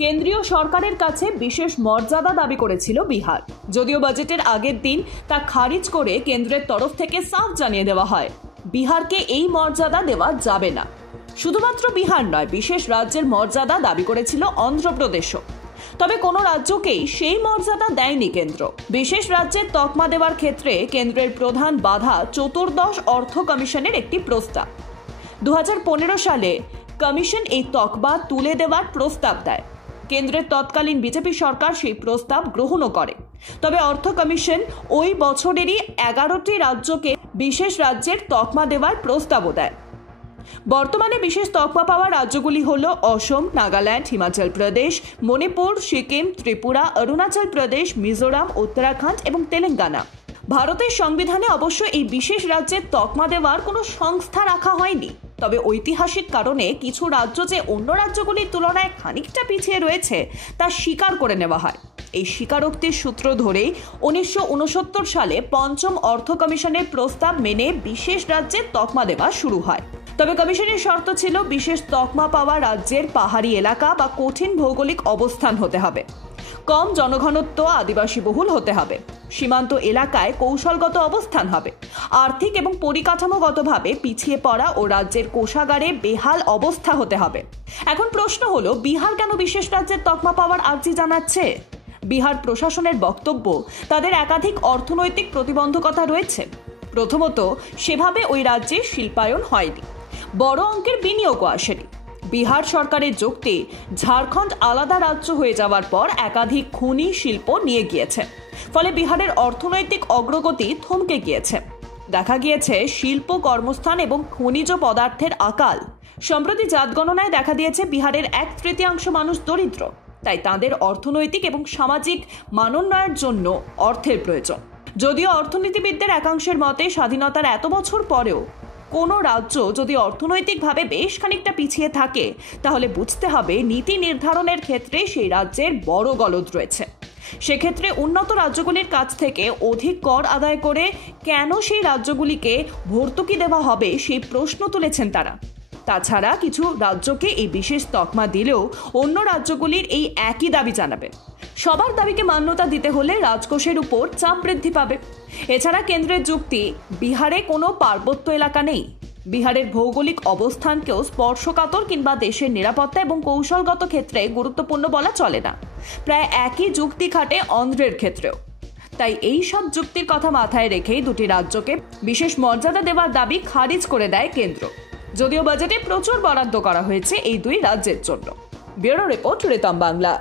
কেন্দ্রীয় সরকারের কাছে বিশেষ মর্যাদা দাবি করেছিল বিহার। যদিও বাজেটের আগের দিন তা খারিজ করে কেন্দ্রের তরফ থেকে সাফ জানিয়ে দেওয়া হয়, বিহারকে এই মর্যাদা দেওয়া যাবে না। শুধুমাত্র বিহার নয়, বিশেষ রাজ্যের মর্যাদা দাবি করেছিল অন্ধ্রপ্রদেশও। তবে কোনো রাজ্যকেই সেই মর্যাদা দেয়নি কেন্দ্র। বিশেষ রাজ্যের তকমা দেওয়ার ক্ষেত্রে কেন্দ্রের প্রধান বাধা চতুর্দশ অর্থ কমিশনের একটি প্রস্তাব। 2015 সালে কমিশন এই তকমা তুলে দেওয়ার প্রস্তাব দেয়। কেন্দ্রের তৎকালীন বিজেপি সরকার সেই প্রস্তাব গ্রহণও করে। তবে অর্থ কমিশন ওই বছরেরই 11টি রাজ্যকে বিশেষ রাজ্যের তকমা দেওয়ার প্রস্তাবও দেয়। বর্তমানে বিশেষ তকমা পাওয়া রাজ্যগুলি হল অসম, নাগাল্যান্ড, হিমাচল প্রদেশ, মণিপুর, সিকিম, ত্রিপুরা, অরুণাচল প্রদেশ, মিজোরাম, উত্তরাখণ্ড এবং তেলেঙ্গানা। ভারতের সংবিধানে অবশ্য এই বিশেষ রাজ্যের তকমা দেওয়ার কোনো সংস্থা রাখা হয়নি। তবে ঐতিহাসিক কারণে কিছু রাজ্য যে অন্য রাজ্যগুলির তুলনায় খানিকটা পিছিয়ে রয়েছে তা স্বীকার করে নেওয়া হয়। এই স্বীকারোক্তির সূত্র ধরেই 1969 সালে পঞ্চম অর্থ কমিশনের প্রস্তাব মেনে বিশেষ রাজ্যের তকমা দেওয়া শুরু হয়। তবে কমিশনের শর্ত ছিল বিশেষ তকমা পাওয়া রাজ্যের পাহাড়ি এলাকা বা কঠিন ভৌগোলিক অবস্থান হতে হবে, কম জনঘনত্ব, আদিবাসী বহুল হতে হবে, সীমান্ত এলাকায় কৌশলগত অবস্থান হবে, আর্থিক এবং পরিকাঠামোগতভাবে পিছিয়ে পড়া ও রাজ্যের কোষাগারে বেহাল অবস্থা হতে হবে। এখন প্রশ্ন হলো, বিহার কেন বিশেষ রাজ্যের তকমা পাওয়ার আর্জি জানাচ্ছে? বিহার প্রশাসনের বক্তব্য, তাদের একাধিক অর্থনৈতিক প্রতিবন্ধকতা রয়েছে। প্রথমত, সেভাবে ওই রাজ্যে শিল্পায়ন হয়নি, বড় অঙ্কের বিনিয়োগও আসেনি। বিহার সরকারের যুক্তি, ঝাড়খণ্ড আলাদা রাজ্য হয়ে যাওয়ার পর একাধিক খনি শিল্প নিয়ে গিয়েছে, ফলে বিহারের অর্থনৈতিক অগ্রগতি থমকে গিয়েছে। দেখা গিয়েছে শিল্প, কর্মস্থান এবং খনিজ পদার্থের আকাল। সম্প্রতি জাতগণনায় দেখা দিয়েছে বিহারের 1/3 মানুষ দরিদ্র, তাই তাদের অর্থনৈতিক এবং সামাজিক মানোন্নয়নের জন্য অর্থের প্রয়োজন। যদিও অর্থনীতিবিদদের একাংশের মতে স্বাধীনতার এত বছর পরেও কোনো রাজ্য যদি অর্থনৈতিকভাবে বেশ খানিকটা পিছিয়ে থাকে, তাহলে বুঝতে হবে নীতি নির্ধারণের ক্ষেত্রে সেই রাজ্যের বড় গলদ রয়েছে। সেক্ষেত্রে উন্নত রাজ্যগুলির কাছ থেকে অধিক কর আদায় করে কেন সেই রাজ্যগুলিকে ভর্তুকি দেওয়া হবে, সেই প্রশ্ন তুলেছেন তারা। তাছাড়া কিছু রাজ্যকে এই বিশেষ তকমা দিলেও অন্য রাজ্যগুলির এই একই দাবি জানাবে। সবার দাবিকে মান্যতা দিতে হলে রাজকোষের উপর চাপ বৃদ্ধি পাবে। এছাড়া কেন্দ্রের যুক্তি, বিহারে কোনো পার্বত্য এলাকা নেই, বিহারের ভৌগোলিক অবস্থানকেও স্পর্শকাতর কিংবা দেশের নিরাপত্তা এবং কৌশলগত ক্ষেত্রে গুরুত্বপূর্ণ বলা চলে না। প্রায় একই যুক্তি খাটে অন্ধ্রের ক্ষেত্রেও। তাই এই সব যুক্তির কথা মাথায় রেখেই দুটি রাজ্যকে বিশেষ মর্যাদা দেওয়ার দাবি খারিজ করে দেয় কেন্দ্র। যদিও বাজেটে প্রচুর বরাদ্দ করা হয়েছে এই দুই রাজ্যের জন্য। Bureau report, Ritam Bangla.